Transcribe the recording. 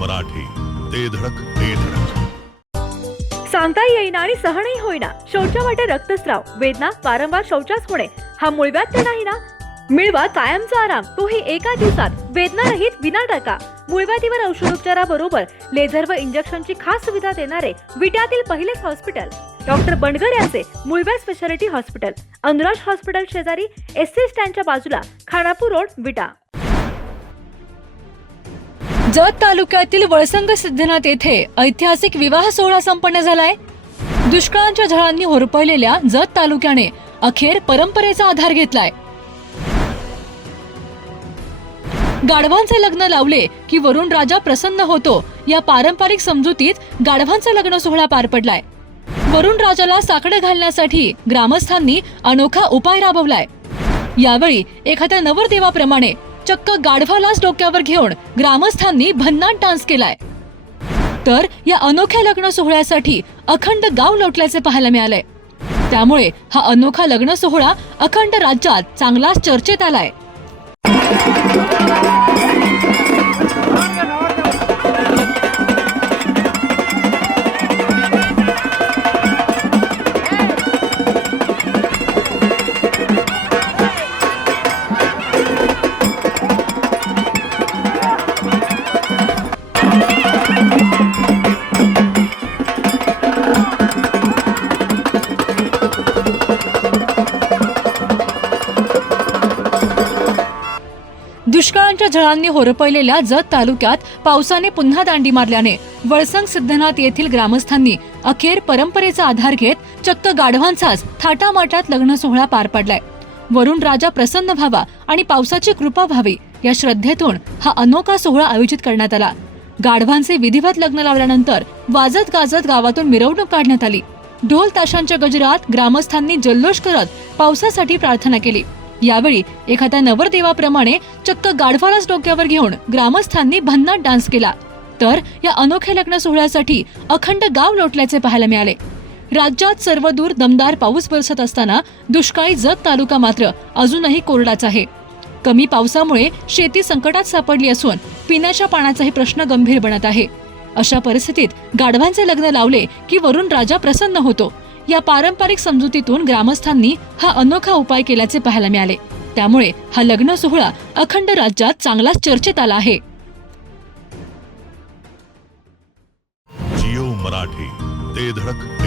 मराठी, ते धडक ते धडक. सांगता येईना आणि सहनही होईना शौचा वाटे रक्तस्राव, वेदना, वारंवार शौचास होणे हा मूळव्याध तर नाही ना? मिळवा कायमचा आराम, तोही एका दिवसात, वेदना रहित विना टाका. मूळव्याधीवर औषधोपचाराबरोबर लेझर व इंजेक्शनची खास सुविधा देणारे विट्यातील पहिलेच हॉस्पिटल डॉक्टर बंडगर यांचे मूळव्याध स्पेशालिटी हॉस्पिटल, अनुराज हॉस्पिटल शेजारी, एसटी स्टँडच्या बाजूला, खानापूर रोड, विटा. जत तालुक्यातील वळसंग सिद्धनाथ येथे ऐतिहासिक विवाह सोहळा संपन्न झालाय. दुष्काळाच्या झळांनी होरपळलेल्या जत तालुक्याने अखेर परंपरेचा आधार घेतलाय. गाढवांचे लग्न लावले की वरुण राजा प्रसन्न होतो या पारंपरिक समजुतीत गाढवांचा लग्न सोहळा पार पडलाय. वरुण राजाला साकडं घालण्यासाठी ग्रामस्थांनी अनोखा उपाय राबवलाय. यावेळी एखाद्या नवरदेवाप्रमाणे चक्क गाढवालाच डोक्यावर घेऊन ग्रामस्थांनी भन्नाट डान्स केलाय. तर या अनोख्या लग्न सोहळ्यासाठी अखंड गाव लोटल्याचे पाहायला मिळालंय. त्यामुळे हा अनोखा लग्न सोहळा अखंड राज्यात चांगलाच चर्चेत आलाय. दुष्काळाच्या झळांनी होरपळलेल्या जत तालुक्यात पावसाने पुन्हा दांडी मारल्याने वळसंग सिद्धनाथ येथील ग्रामस्थांनी अखेर परंपरेचा आधार घेत चक्क गाढवांचाच थाटामाटात लग्न सोहळा पार पडलाय. वरुण राजा प्रसन्न व्हावा आणि पावसाची कृपा व्हावी या श्रद्धेतून हा अनोखा सोहळा आयोजित करण्यात आला. गाढवांचे विधिवत लग्न लावल्यानंतर वाजत गाजत गावातून मिरवणूक काढण्यात आली. ढोल ताशांच्या गजरात ग्रामस्थांनी जल्लोष करत पावसासाठी प्रार्थना केली. यावेळी एखाद्या नवरदेवाप्रमाणे चक्क गाढवालाच डोक्यावर घेऊन ग्रामस्थांनी भन्नाट डान्स केला. तर या अनोख्या लग्न सोहळ्यासाठी अखंड गाव लोटल्याचे पाहायला मिळाले. राज्यात सर्वदूर दमदार पाऊस बरसत असताना दुष्काळी जत तालुका मात्र अजूनही कोरडाच आहे. कमी पावसामुळे शेती संकटात सापडली असून पिण्याच्या पाण्याचाही प्रश्न गंभीर बनत आहे. अशा परिस्थितीत गाढवांचे लग्न लावले की वरुण राजा प्रसन्न होतो या पारंपरिक समजुतीतून ग्रामस्थांनी हा अनोखा उपाय केल्याचे पाहायला मिळाले. त्यामुळे हा लग्न सोहळा अखंड राज्यात चांगलाच चर्चेत आला आहे. जिओ मराठी, ते धडक